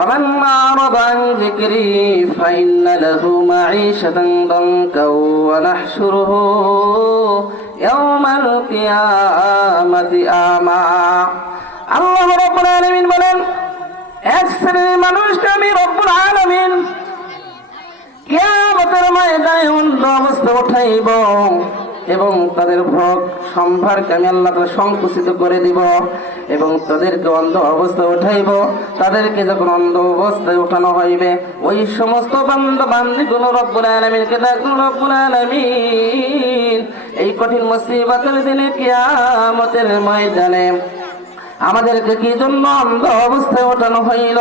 ومن أعرض عن ذكري فإن له معيشة ضنكا ونحشره يوم القيامة أعمى আল্লাহ রব্বুল আলামিন বলেন এক শ্রেণীর মানুষকে আমি রব্বুল আলামিন কিয়ামতের ময়দানে অন্ধ অবস্থা উঠাইব এবং তাদের ভোগ সম্ভারকে আমি আল্লাহ তালা সংকুচিত করে দিব এবং তাদেরকে অন্ধ অবস্থায় উঠাইব। তাদেরকে যখন অন্ধ অবস্থায় উঠানো হইবে, ওই সমস্ত বান্ধ বান্ধিগুলো রব্বুল আলমিনকে দেখুন এই কঠিন মুসিবতের দিনে কিয়ামতের ময়দানে আমাদেরকে কি জন্য অন্ধ অবস্থায় ওঠানো হইল?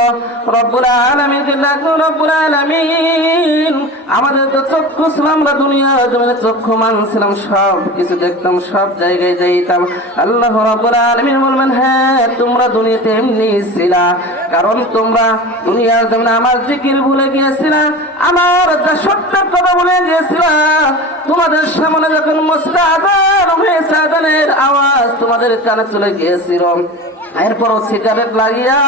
রব্বুল আলামিনকে ডাকলো রব্বুল আলামিন, আমাদের তো চক্ষু ছিল, আমরা দুনিয়া জমিনে চক্ষু মানছিলাম, সব কিছু দেখতাম, সব জায়গায় যাইতাম। আল্লাহ রব্বুল আলামিন বলবেন হ্যাঁ তোমরা দুনিয়াতে এমনি ছিলা, কারণ তোমরা দুনিয়ার জমিনে আমার জিকির ভুলে গিয়েছিলা, আমার যা সত্যের কথা ভুলে গিয়েছিলা, তোমাদের সামনে যখন মসজিদে হয়েছে, আজানের আওয়াজ তোমাদের কানে চলে গিয়েছিল। এরপরও সিগারেট লাগিয়া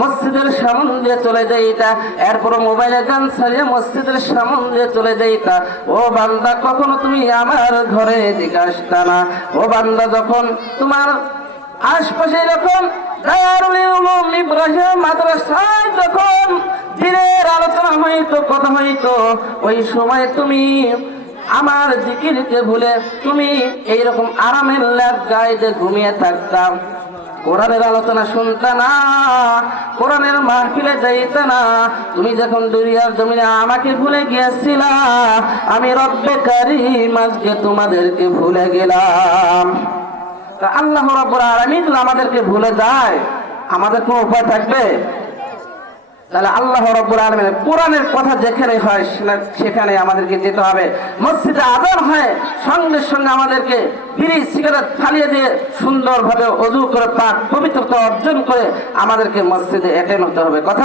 মসজিদের সামন দিয়ে চলে যাইতা। এরপর মোবাইলে গান ছাড়িয়ে মসজিদের সামন দিয়ে চলে যাইতা। ও বান্দা, কখনো তুমি আমার ঘরে দিকে আসতা না। ও বান্দা, যখন তোমার আশপাশে উলুম ইব্রাহিম মাদ্রাসায় যখন দিনের আলোচনা হইতো, কথা হইতো, ওই সময় তুমি আমার জিকিরকে ভুলে তুমি এইরকম আরামের ল্যাব গায়ে ঘুমিয়ে থাকতাম। কোরআনের আলোচনা শুনতে না, কোরআনের মাহফিলে যাইতে না। তুমি যখন দুনিয়ার জমিনে আমাকে ভুলে গিয়েছিলা, আমি রব্বে কারিম আজকে তোমাদেরকে ভুলে গেলাম। আল্লাহ রব্বুল আলামিন আমাদেরকে ভুলে যায়, আমাদের কোনো উপায় থাকবে? তাহলে আল্লাহ রব্বুল আলমিনের কোরআনের কথা যেখানে হয় সেখানে আমাদেরকে যেতে হবে। মসজিদে আদান হয়, সঙ্গে সঙ্গে আমাদেরকে ফিরি সিগারেট ফালিয়ে দিয়ে সুন্দরভাবে অজু করে পাক, পবিত্রতা অর্জন করে আমাদেরকে মসজিদে অ্যাটেন্ড হতে হবে। কথা